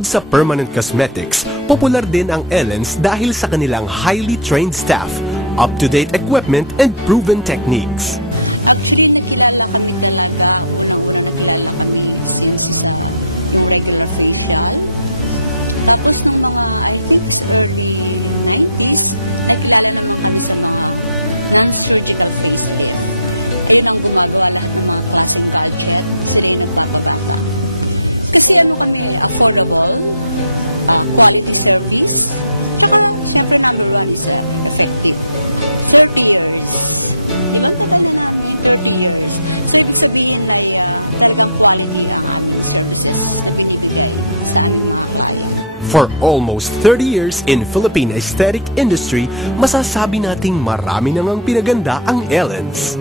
Bukod sa permanent cosmetics, popular din ang Ellen's dahil sa kanilang highly trained staff, up-to-date equipment, and proven techniques. For almost 30 years in Philippine aesthetic industry, masasabi nating marami nang ang pinaganda ang Ellen's.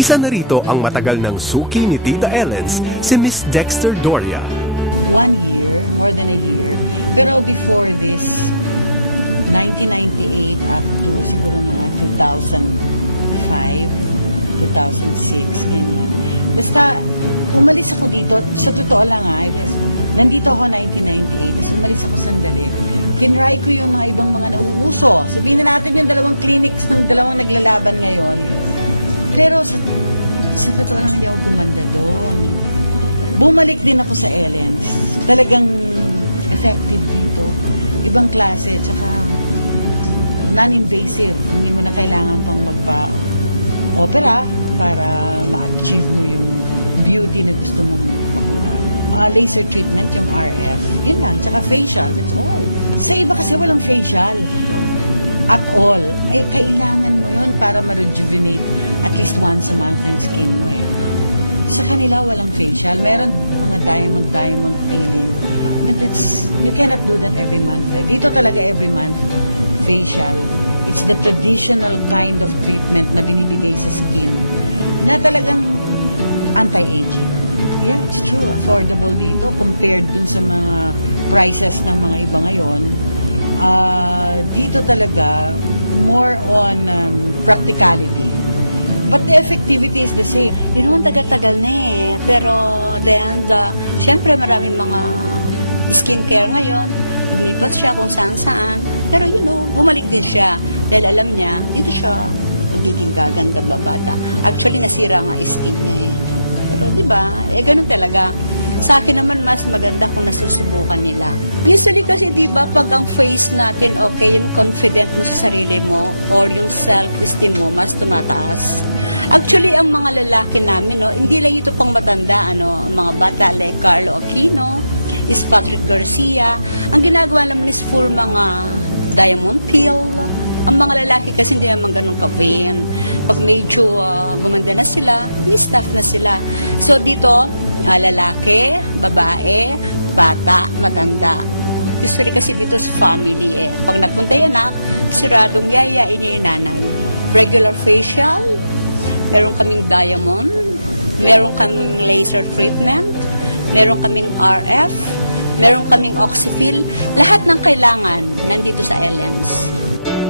Isa na rito ang matagal ng suki ni Tita Ellen's, si Miss Dexter Doria.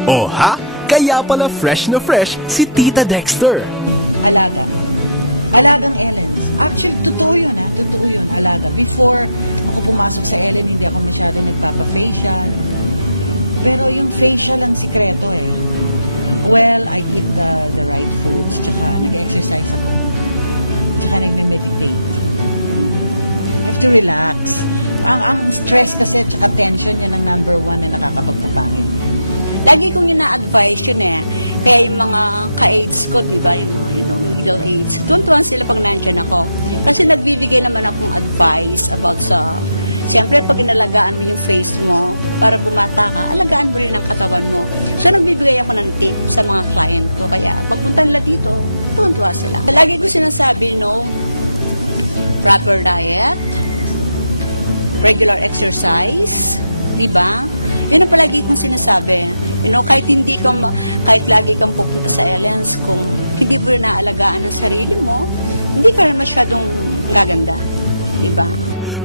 Oh ha? Kaya pala fresh na fresh si Tita Dexter.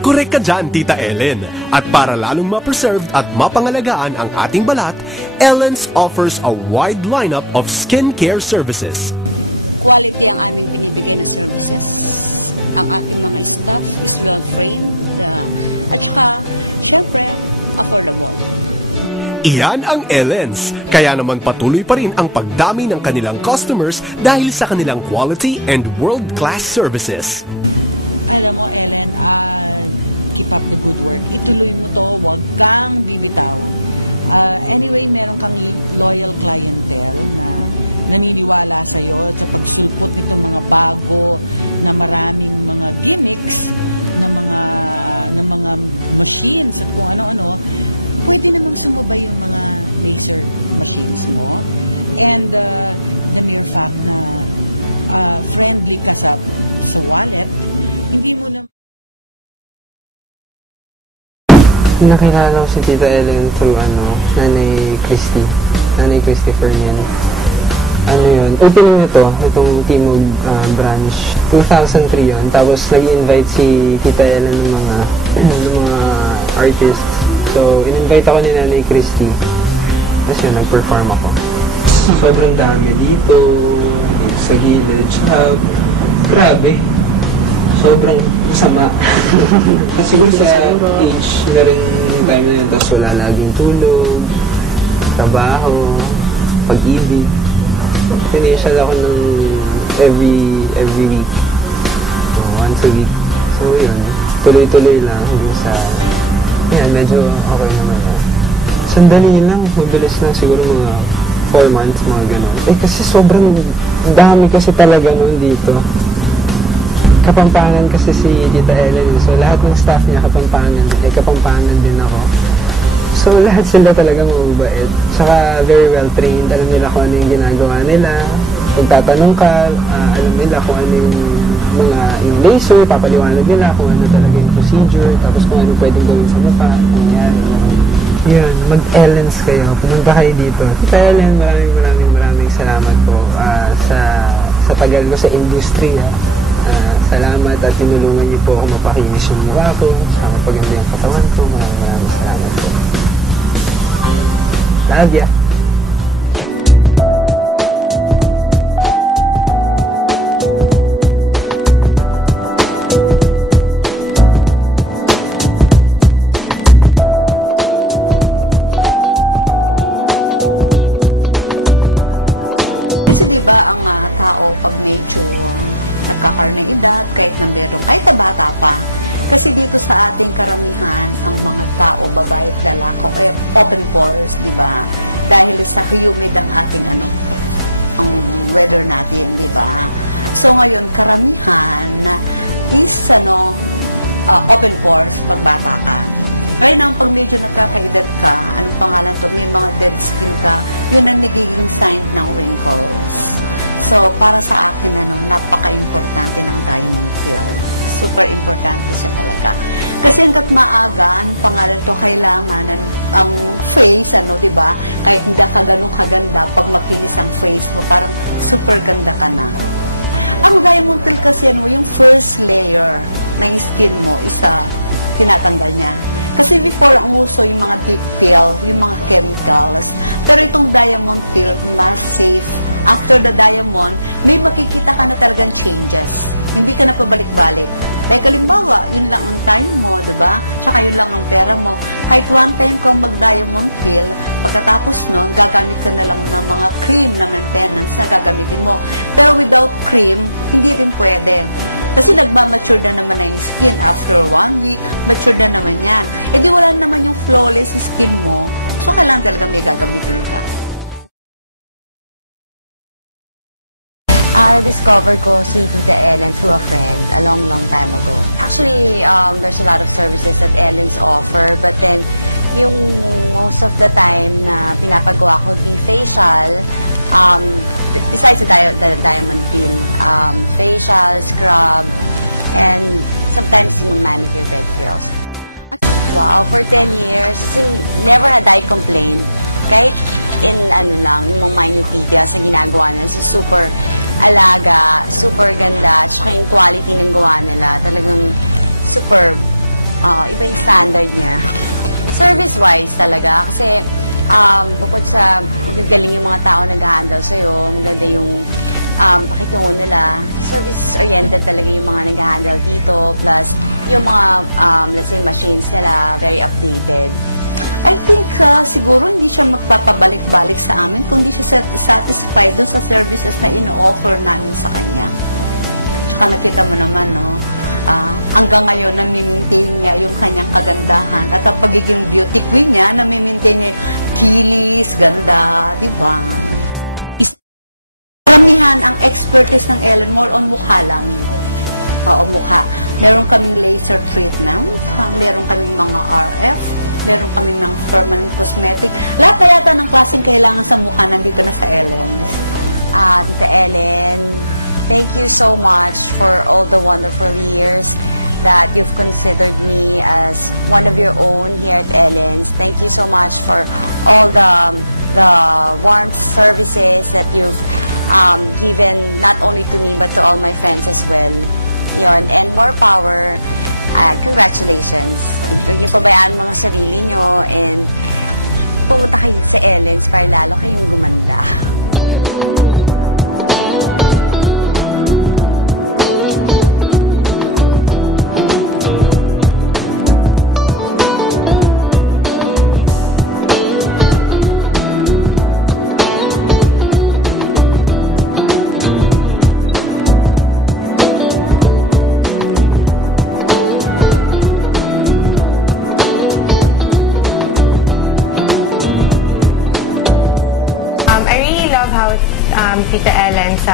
Korek ka dyan, Tita Ellen. At para lalong ma-preserve at mapangalagaan ang ating balat, Ellen's offers a wide lineup of skincare services. Iyan ang Ellens, kaya naman patuloy pa rin ang pagdami ng kanilang customers dahil sa kanilang quality and world-class services. Nakilala ko si Tita Ellen through Nanay Christy Fernan. Opening nito, itong Timog branch, 2003 yun. Tapos nag-invite si Tita Ellen ng mga artists. So, in-invite ako ni Nanay Christy. Tapos yun, nag-perform ako. Sobrang dami dito, sa gilid, tsaka grabe. Sobrang masama. Siguro sa age na rin time na yun, tapos wala laging tulog, trabaho, pag-ibig. Financial ako ng every week. So, once a week. So, yun. Tuloy-tuloy lang hanggang sa... Yan, medyo okay naman na. Sandali lang. Mabilis lang. Siguro mga 4 months, mga ganun. Kasi sobrang dami kasi talaga noon dito. Kapampangan kasi si Tita Ellen. So, lahat ng staff niya Kapampangan. Kapampangan din ako. So, lahat sila talagang mababait. Saka, very well trained. Alam nila kung ano yung ginagawa nila. Kung tatanong ka, alam nila kung ano yung yung laser, papaliwanag nila kung ano talaga yung procedure, tapos kung ano pwedeng gawin sa mukha, nangyari. Yun, mag-Ellens kayo. Pumunta kayo dito. Tita Ellen, maraming salamat po sa tagal ko sa industriya. Salamat at tinulungan niyo po ako mapakinis yung mukha ko, sa mapaganda yung katawan ko. Maraming salamat po. Love ya! Tita Ellen's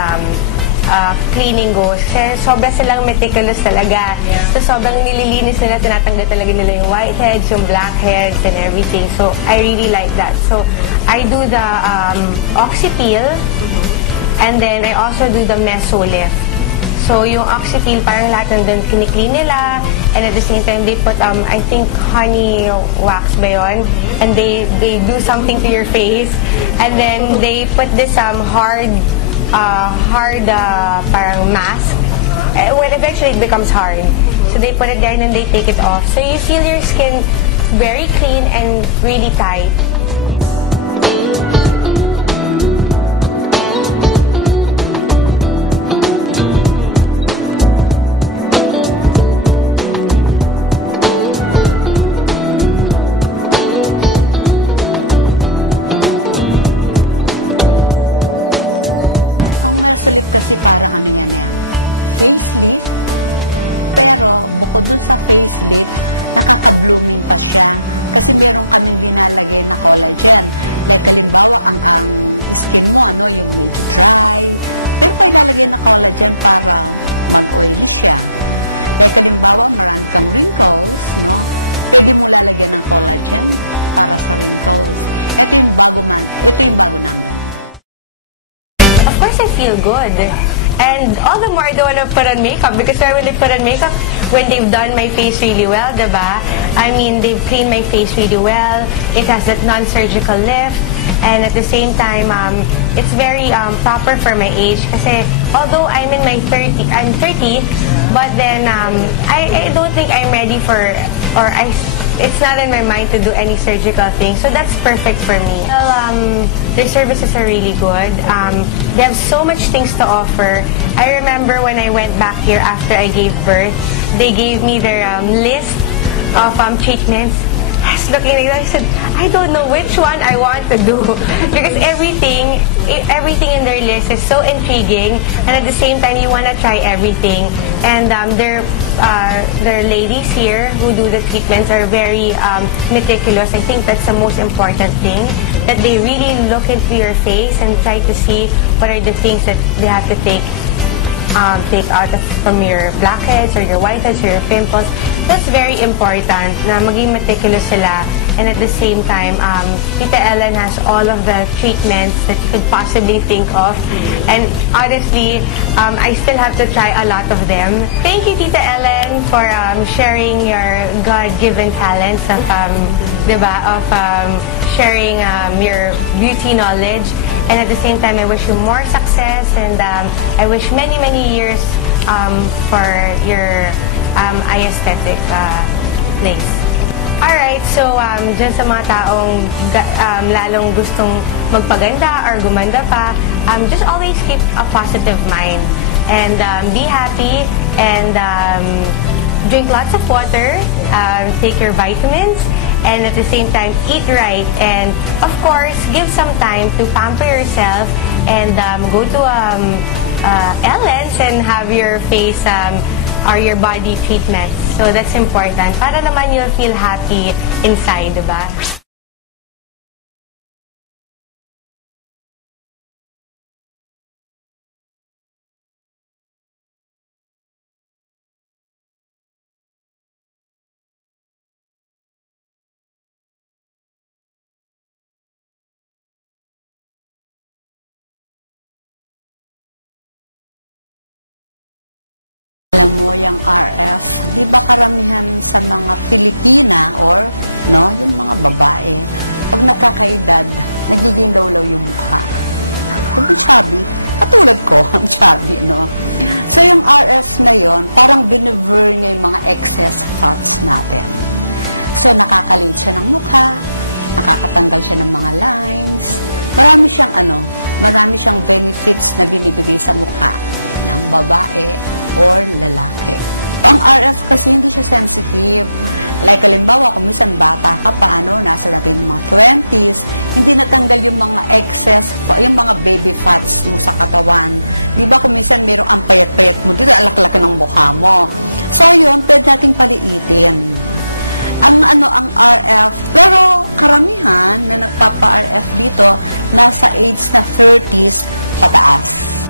cleaning goes. Kasi sobra silang meticulous talaga. So, sobrang nililinis nila, tinatanggal talaga nila yung whiteheads, yung blackheads, and everything. So, I really like that. So, I do the oxypeel, and then I also do the mesolift. So, yung oxypeel, parang lahat nandun kiniklean nila, and at the same time, they put, I think, honey wax ba yun? And they do something to your face, and then they put this hard parang mask. Well, eventually it becomes hard. So they put it there and then they take it off. So you feel your skin very clean and really tight. I feel good. And all the more I don't want to put on makeup because when they put on makeup, when they've done my face really well, diba? I mean, they've cleaned my face really well. It has that non-surgical lift. And at the same time, it's very proper for my age. Kasi although I'm in my 30, but then I don't think I'm ready for, it's not in my mind to do any surgical thing. So that's perfect for me. Well, their services are really good. They have so much things to offer. I remember when I went back here after I gave birth, they gave me their list of treatments. I was looking like that. I said, I don't know which one I want to do because everything in their list is so intriguing, and at the same time you want to try everything. And their ladies here who do the treatments are very meticulous. I think that's the most important thing, that they really look into your face and try to see what are the things that they have to take out from your blackheads or your whiteheads or your pimples. That's very important na maging meticulous sila. And at the same time, Tita Ellen has all of the treatments that you could possibly think of. And honestly, I still have to try a lot of them. Thank you, Tita Ellen, for sharing your God-given talents of, sharing your beauty knowledge. And at the same time, I wish you more success, and I wish many, many years for your aesthetic place. Alright, so dyan sa mga taong lalong gustong magpaganda or gumanda pa, just always keep a positive mind. And be happy, and drink lots of water, take your vitamins, and at the same time, eat right. And of course, give some time to pamper yourself and go to Ellen's and have your face or your body treatments. So that's important. Para naman you'll feel happy inside, diba?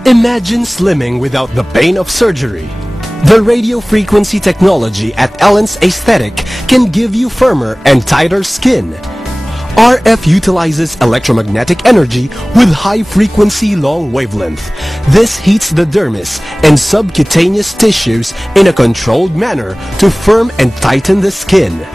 Imagine slimming without the pain of surgery. The radio frequency technology at Ellen's Aesthetic can give you firmer and tighter skin. RF utilizes electromagnetic energy with high-frequency long wavelength. This heats the dermis and subcutaneous tissues in a controlled manner to firm and tighten the skin.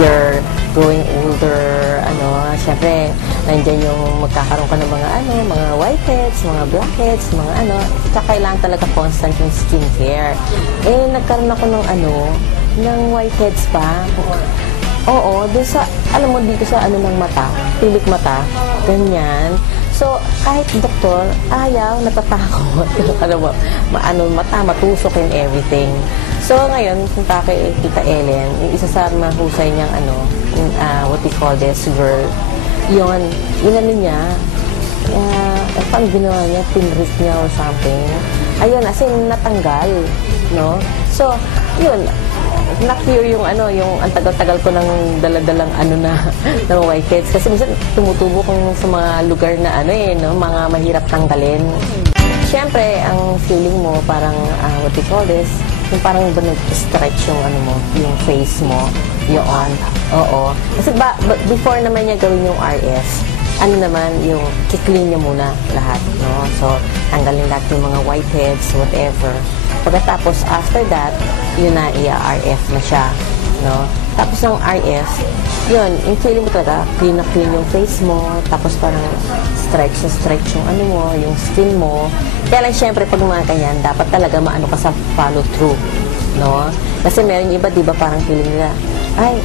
You're growing older, syempre, nandiyan yung magkakaroon ka ng mga whiteheads, mga blackheads, tsaka kailangan talaga constant yung skincare. Nagkaroon ako ng whiteheads pa. Oo, doon sa, alam mo, dito sa ng mata, pilik mata, ganyan. So, kahit doktor, ayaw, natatakot. Mata, matusok and everything. So, ngayon, punta kay Tita Ellen, yung isa sa mahusay niyang, what we call this girl, yun niya, pang ginawa niya, pinrip niya or something. Ayun, as in, natanggal, no? So, yun, na-cure yung yung ang tagal-tagal ko ng daladalang na whiteheads. Kasi minsan tumutubo kung sa mga lugar na mga mahirap tanggalin. Siyempre, ang feeling mo parang, what we call this, yung parang ba nag-stretch yung yung face mo, yun. Oo. Kasi before naman niya gawin yung RF, yung kiklean niya muna lahat, no? So, tanggalin lahat yung mga whiteheads, whatever. Pagkatapos, after that, yun na, i-RF na siya, no? Tapos ng RF, yun, yung feeling mo talaga, clean na clean yung face mo, tapos parang stretch na stretch yung yung skin mo. Kaya lang, syempre, pag mga ganyan, dapat talaga maano ka sa follow through, no? Kasi meron yung iba, di ba, parang feeling nila, ay,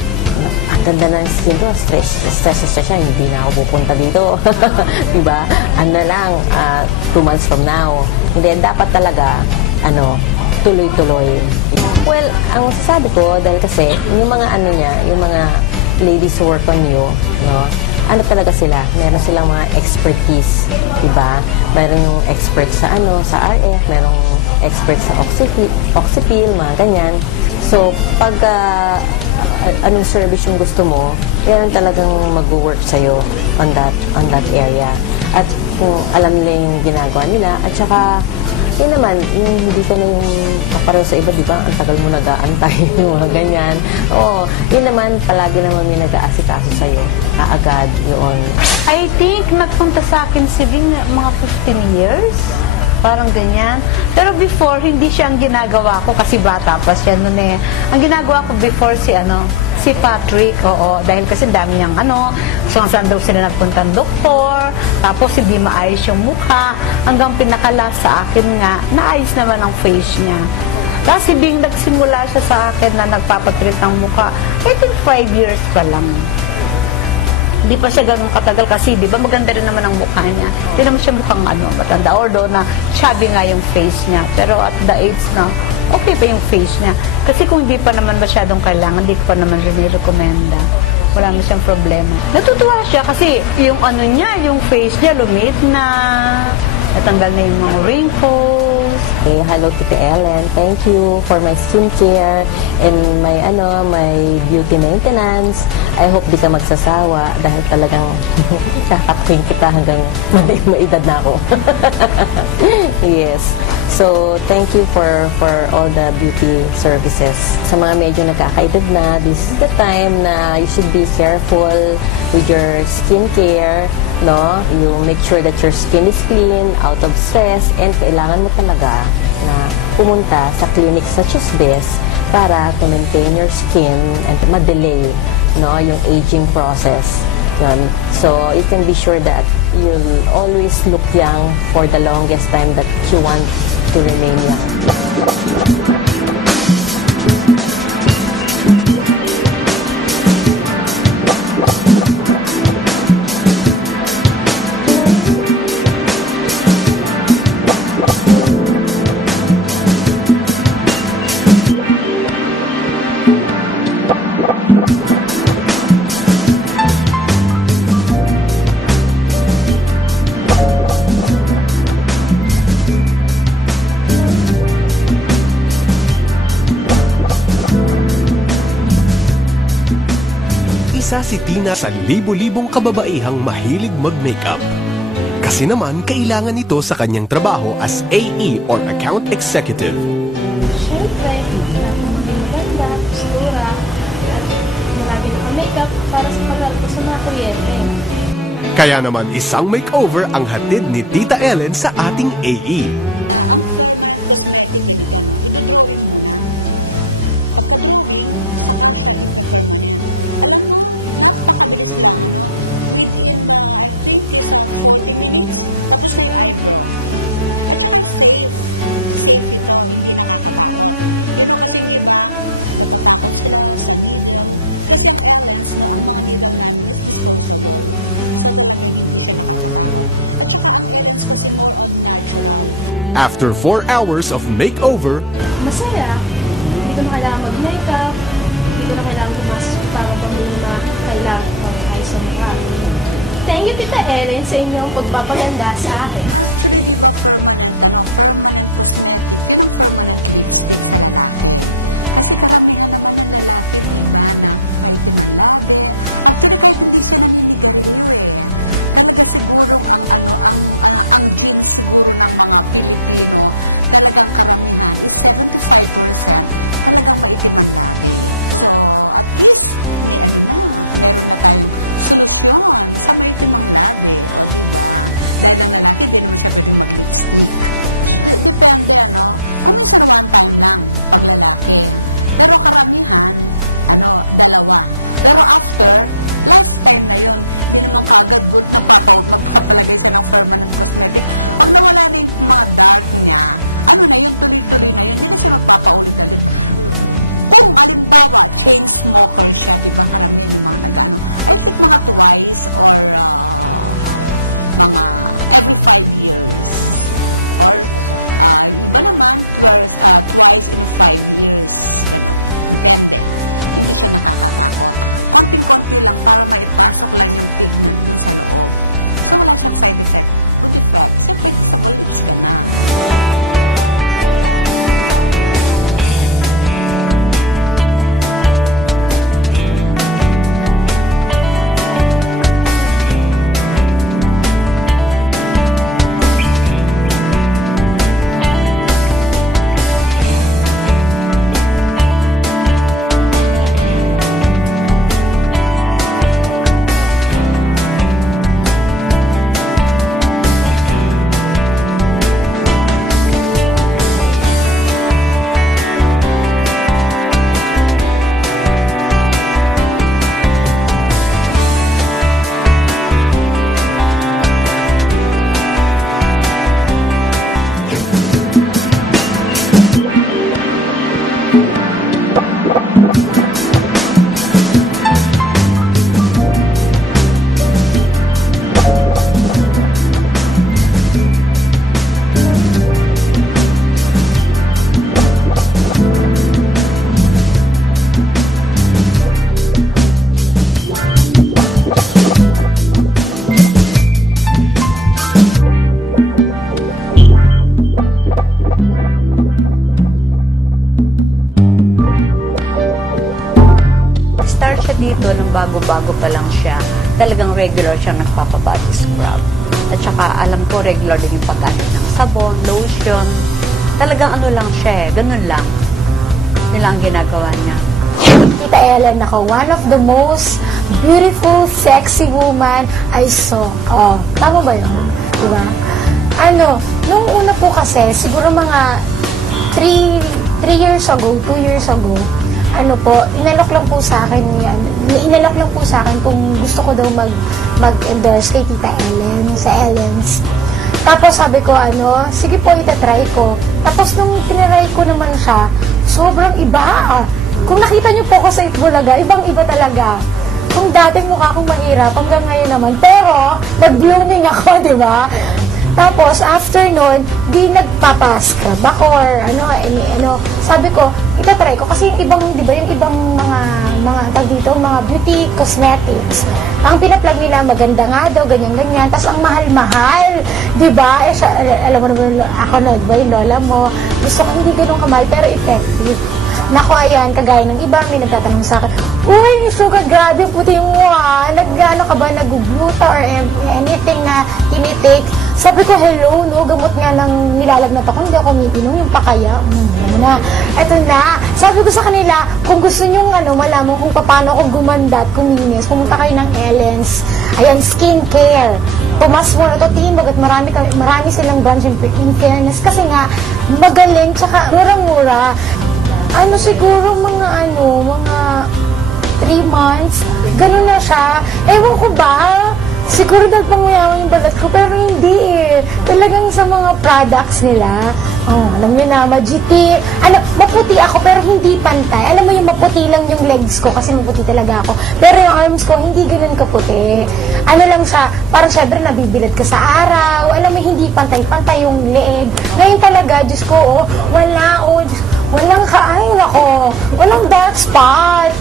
ang ganda ng skin ko, stress siya, hindi na ako pupunta dito. Diba? 2 months from now. Hindi, dapat talaga, tuloy-tuloy. Well, ang sabi ko, dahil kasi, yung mga yung mga ladies who work on you, no, talaga sila, meron silang mga expertise, diba? Meron yung expert sa sa RF, merong expert sa oxypil, mga ganyan. So, pag anong service yung gusto mo, yan talagang mag-work sa'yo on that area. At kung alam nila yung ginagawa nila, at saka, yun naman, yung hindi ka na yung papareho sa iba, di ba? Ang tagal mo nag-aantay, yung mga ganyan. Oo, yun naman, palagi naman may nag-aasikaso sa'yo. Agad, yun. I think, nagpunta sa akin si Ving mga 15 years. Parang ganyan. Pero before, hindi siya ang ginagawa ko kasi bata pa siya noon eh. Ang ginagawa ko before si Patrick, oo. Dahil kasi dami niyang so saan daw sila nagpuntang doktor, tapos hindi maayos yung mukha, hanggang pinakala sa akin nga, naayos naman ang face niya. Tapos si Bing nagsimula siya sa akin na nagpapatreat ng mukha. I think 5 years pa lang. Hindi pa siya ganun katagal kasi, di ba, maganda rin naman ang mukha niya. Hindi naman siya mukhang matanda. Although na chubby nga yung face niya. Pero at the age na, okay pa yung face niya. Kasi kung hindi pa naman masyadong kailangan, hindi ko pa naman rin i-recommenda. Wala mo siyang problema. Natutuwa siya kasi yung niya, yung face niya, lumit na. Natanggal na yung mga wrinkles. Okay, hello Tita Ellen. Thank you for my skincare and my beauty maintenance. I hope di ka magsasawa dahil talagang kakakuin kita hanggang maedad na ako. Yes. So, thank you for all the beauty services. Sa mga medyo nagkakaedad na, this is the time na you should be careful with your skincare, no? You make sure that your skin is clean, out of stress, and kailangan mo talaga na pumunta sa clinic such as this para to maintain your skin and to ma-delay, no, yung aging process. Yun. So, you can be sure that you'll always look young for the longest time that you want to remain young. Isa si Tina sa libo-libong kababaihang mahilig mag-makeup. Kasi naman, kailangan ito sa kanyang trabaho as AE or Account Executive. Siyempre, maging maganda, postura, at marami na makeup para sa pag-alpo sa mga kuryente. Kaya naman, isang makeover ang hatid ni Tita Ellen sa ating AE. After 4 hours of makeover, Masaya. Hindi ko na kailangan mag-makeup. Hindi ko na kailangan gumastos para pamili na kailangan ko ay sa mukha. Thank you, Tita Ellen, sa inyong pagpapaganda sa akin. dito, nung bago-bago pa lang siya, talagang regular siyang nagpapabody scrub. At saka alam ko regular din yung paggamit ng sabon, lotion. Talagang ano lang siya ganun lang. Yun lang ang ginagawa niya. Tita Ellen, ako, one of the most beautiful, sexy woman I saw. Oh, tama ba yun? Diba? Nung una po kasi, siguro mga 3 years ago, 2 years ago, inalok lang po sa akin yan. Inalok lang po sa akin kung gusto ko daw mag-endorse kay Tita Ellen, sa Ellen's. Tapos sabi ko, sige po, itatry ko. Tapos nung tinry ko naman siya, sobrang iba. Kung nakita niyo po ko sa Itbulaga, ibang-iba talaga. Kung dati mukha akong mahirap, hanggang ngayon naman. Pero, nag-blooming ako, di ba? Tapos, after nun, di nagpapascrub ako or sabi ko, itatry ko. Kasi yung ibang, di ba, yung ibang mga tag dito, mga beauty cosmetics. Ang pinaplag nila, maganda nga daw, ganyan-ganyan. Tapos, ang mahal-mahal, di ba? Alam mo naman, ako na, di ba, yung lola mo, gusto ko hindi ganun kamahal, pero effective. Nako, ayan, kagaya ng iba, may nagtatanong sa akin, uy, sugar, grabe, puti mo nag-ano ka ba, nag-gluta or anything na tinitake? Sabi ko, hello, no, gamot nga ng nilalagnat ako, hindi ako umiinom, yung pakaya. Eto na. Sabi ko sa kanila, kung gusto nyo malaman kung paano ako gumanda at kuminis, pumunta kayo ng Ellen's. Ayan, skincare. Pumas mo na to, tingin, bagat marami silang branch in fairness. Kasi nga, magaling, tsaka murang-mura. Siguro mga 3 months, ganun na siya. Ewan ko ba? Siguro dahil panguyawan yung balat ko, pero hindi Talagang sa mga products nila, alam niyo na, Magiti. Maputi ako, pero hindi pantay. Alam mo yung maputi lang yung legs ko, kasi maputi talaga ako. Pero yung arms ko, hindi ganun kaputi. Lang siya, parang syempre nabibilad ka sa araw. Alam mo, hindi pantay-pantay yung leeg. Ngayon talaga, Diyos ko, walang kain ako. Walang dark spot.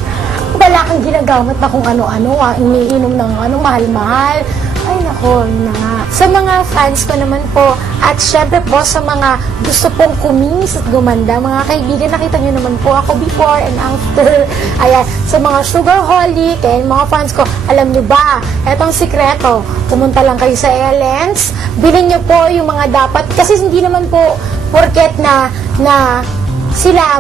Wala kang ginagamit na kung ano-ano, iniinom ng mahal-mahal. Ay, nako, yun na nga. Sa mga fans ko naman po, at syempre po sa mga gusto pong kuminis at gumanda, mga kaibigan, nakita nyo naman po ako before and after. Ayan, sa mga sugarholic, and mga fans ko, alam nyo ba, etong sikreto, pumunta lang kayo sa Ellen's, bilhin nyo po yung mga dapat, kasi hindi naman po porket na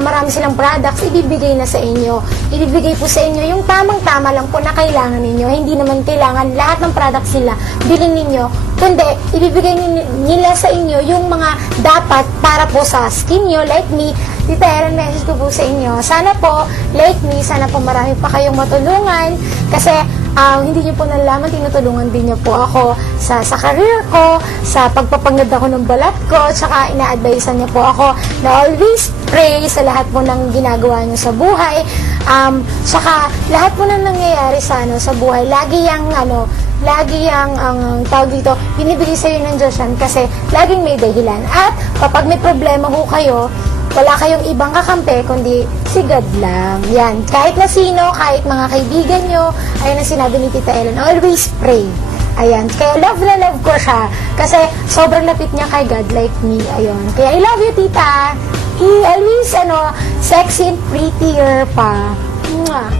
marami silang products, ibibigay na sa inyo. Ibibigay po sa inyo yung tamang-tama lang po na kailangan ninyo. Hindi naman kailangan lahat ng products nila bilhin ninyo. Kundi, ibibigay nila sa inyo yung mga dapat para po sa skin nyo, like me. Tita Ellen, message ko po sa inyo. Sana po, like me, sana po marami pa kayong matulungan. Kasi, hindi niyo po nalaman, tinutulungan din niyo po ako sa career ko, sa pagpapangad ako ng balat ko, tsaka ina-advisean niyo po ako na always pray sa lahat po ng ginagawa niyo sa buhay. Tsaka lahat po na nangyayari sa buhay, lagi ang tawag dito, binibigay sa iyo ng Diyos yan kasi laging may dahilan. At kapag may problema ho kayo, wala kayong ibang kakampi, kundi si God lang. Yan. Kahit na sino, kahit mga kaibigan nyo, ayan ang sinabi ni Tita Ellen, always pray. Ayan. Kaya love na love ko siya. Kasi sobrang lapit niya kay God like me. Ayun. Kaya I love you, Tita. He always, sexy and prettier pa. Mwah.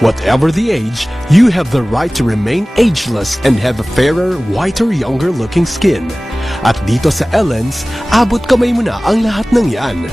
Whatever the age, you have the right to remain ageless and have a fairer, whiter, younger-looking skin. At dito sa Ellen's, abot kamay mo na ang lahat ng yan.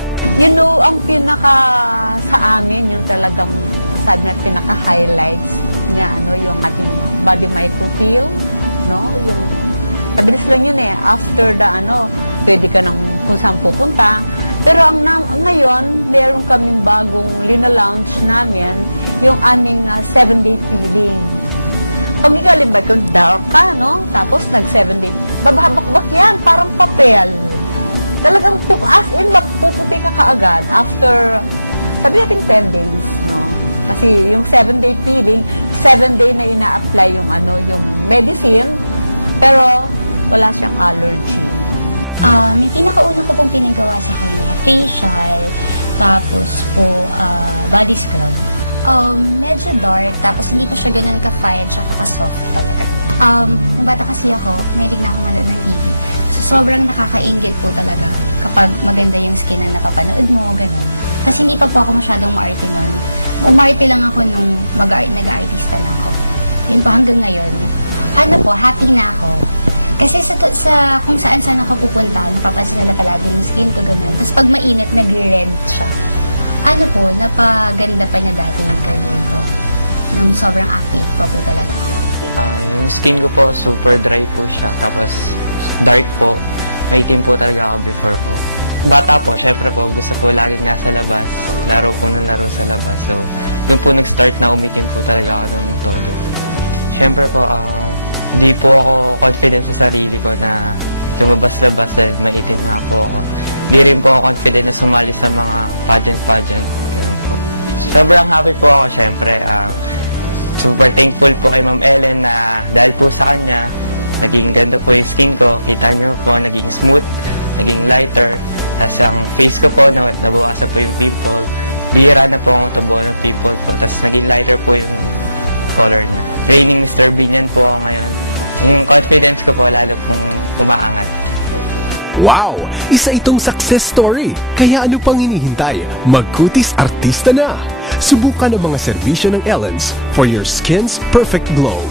Wow! Isa itong success story. Kaya ano pang hinihintay? Magkutis artista na! Subukan ang mga serbisyo ng Ellen's for your skin's perfect glow.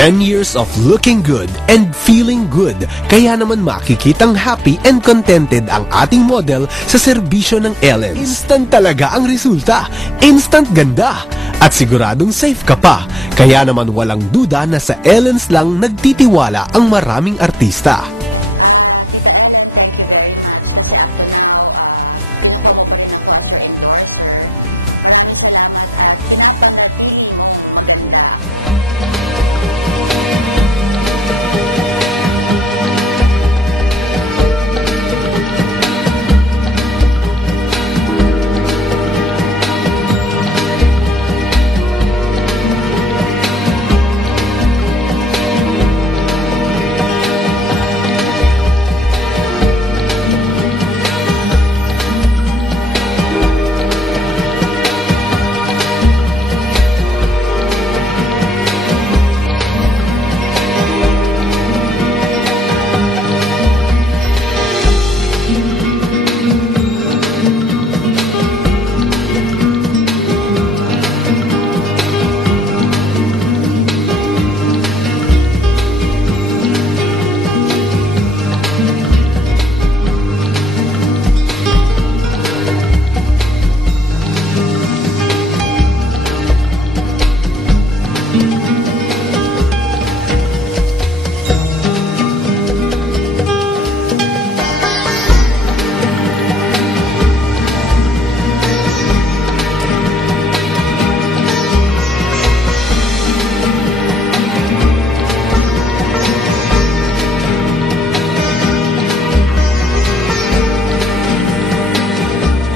10 years of looking good and feeling good, kaya naman makikitang happy and contented ang ating model sa serbisyo ng Ellens. Instant talaga ang resulta, instant ganda, at siguradong safe ka pa, kaya naman walang duda na sa Ellens lang nagtitiwala ang maraming artista.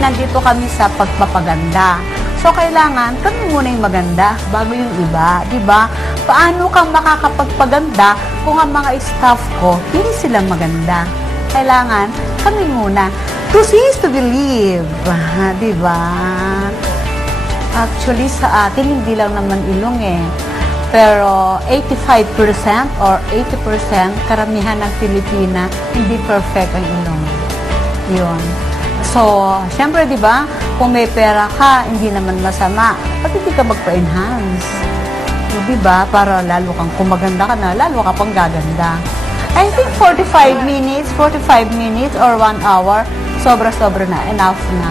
Nandito kami sa pagpapaganda. So, kailangan kami muna yung maganda bago yung iba, di ba? Paano ka makakapagpaganda kung ang mga staff ko, hindi sila maganda? Kailangan kami muna. To see is to believe, di ba? Actually, sa atin, hindi lang naman ilong eh. Pero 85% or 80% karamihan ng Pilipina, hindi perfect ang ilong. Yun. So, syempre, di ba, kung may pera ka, hindi naman masama. Ba't hindi ka magpa-enhance? So, di ba, para lalo kang, kung maganda ka na, lalo ka pang gaganda. I think 45 minutes or 1 hour, sobra-sobra na, enough na.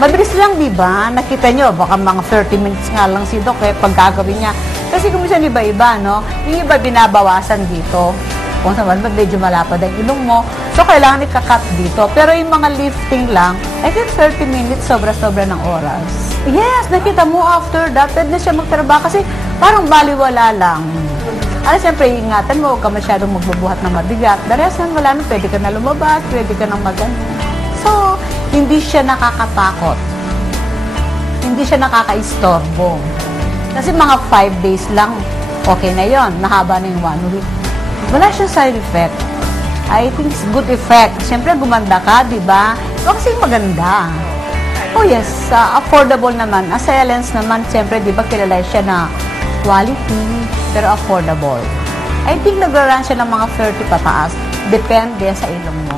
Mabilis lang, di ba? Nakita nyo, baka mga 30 minutes nga lang si Doc, pag gagawin niya. Kasi kung minsan iba-iba, no? Yung iba binabawasan dito. Kung naman, medyo malapad ang ilong mo. So, kailangan ika-cut dito. Pero yung mga lifting lang, I think 30 minutes, sobra-sobra ng oras. Yes, nakita mo after that, pwede na siya magtrabaho kasi parang baliwala lang. Ano, siyempre, ingatan mo, huwag ka masyadong magbubuhat ng mabigat. The rest na wala na, pwede ka na lumabas, pwede ka nang mag-ano. So, hindi siya nakakatakot. Hindi siya nakaka-istorbo. Kasi mga 5 days lang, okay na yon, nahaba na yung 1 week. Wala siya side effect. I think it's good effect. Siyempre, gumanda ka, di ba? Kasi maganda. Oh yes, affordable naman. As Ellens naman, siyempre, di ba, kilala siya na quality, pero affordable. I think nag-run siya ng mga 30 pataas. Depende sa ilong mo.